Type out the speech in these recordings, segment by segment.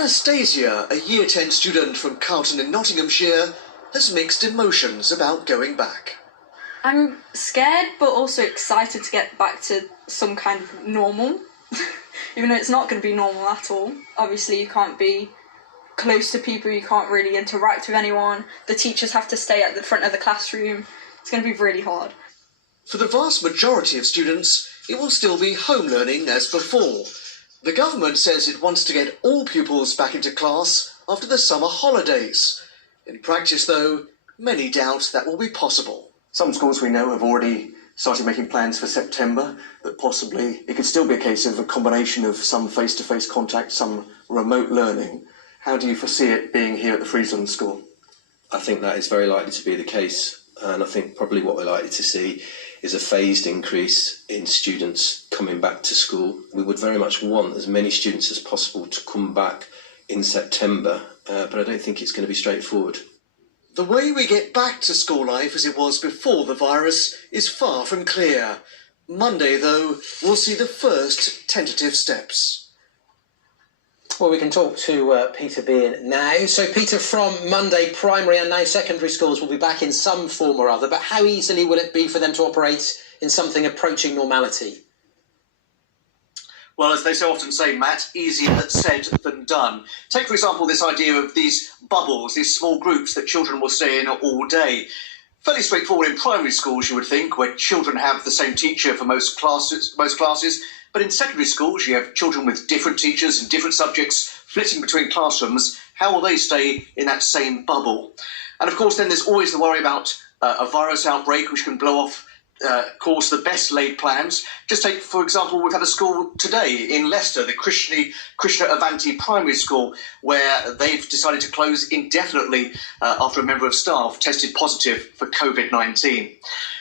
Anastasia, a Year 10 student from Carlton in Nottinghamshire, has mixed emotions about going back. I'm scared but also excited to get back to some kind of normal, even though it's not going to be normal at all. Obviously you can't be close to people, you can't really interact with anyone, the teachers have to stay at the front of the classroom. It's going to be really hard. For the vast majority of students, it will still be home learning as before. The government says it wants to get all pupils back into class after the summer holidays. In practice, though, many doubt that will be possible. Some schools we know have already started making plans for September, that possibly it could still be a case of a combination of some face-to-face contact, some remote learning. How do you foresee it being here at the Friesland School? I think that is very likely to be the case, and I think probably what we're likely to see is a phased increase in students coming back to school. We would very much want as many students as possible to come back in September, but I don't think it's going to be straightforward. The way we get back to school life as it was before the virus is far from clear. Monday, though, we'll see the first tentative steps. Well, we can talk to Peter Bean now. So, Peter, from Monday, primary and now secondary schools will be back in some form or other, but how easily will it be for them to operate in something approaching normality? Well, as they so often say, Matt, easier said than done. Take, for example, this idea of these bubbles, these small groups that children will stay in all day. Fairly straightforward in primary schools, you would think, where children have the same teacher for most classes. But in secondary schools, you have children with different teachers and different subjects flitting between classrooms. How will they stay in that same bubble? And of course, then there's always the worry about a virus outbreak, which can blow off course, the best laid plans. Just take, for example, we've had a school today in Leicester, the Krishna Avanti Primary School, where they've decided to close indefinitely after a member of staff tested positive for COVID-19.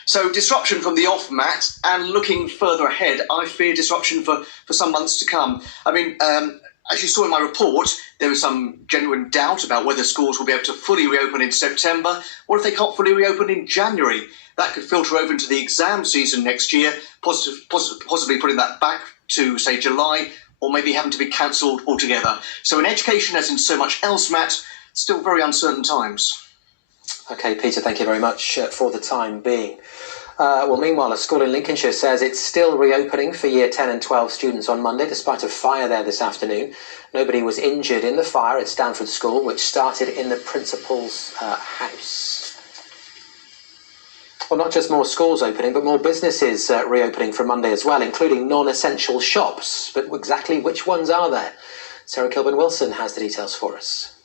So disruption from the off, Matt, and looking further ahead, I fear disruption for some months to come. I mean, as you saw in my report, there was some genuine doubt about whether schools will be able to fully reopen in September. What if they can't fully reopen in January? That could filter over into the exam season next year, possibly putting that back to, say, July, or maybe having to be cancelled altogether. So in education, as in so much else, Matt, still very uncertain times. OK, Peter, thank you very much for the time being. Well, meanwhile, a school in Lincolnshire says it's still reopening for Year 10 and 12 students on Monday, despite a fire there this afternoon. Nobody was injured in the fire at Stanford School, which started in the principal's house. Well, not just more schools opening, but more businesses reopening from Monday as well, including non-essential shops. But exactly which ones are there? Sarah Kilburn-Wilson has the details for us.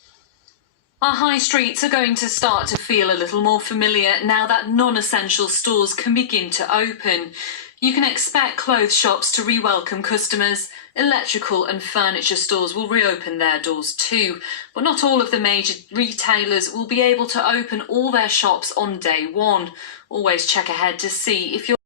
Our high streets are going to start to feel a little more familiar now that non-essential stores can begin to open. You can expect clothes shops to re-welcome customers. Electrical and furniture stores will reopen their doors too. But not all of the major retailers will be able to open all their shops on day one. Always check ahead to see if you're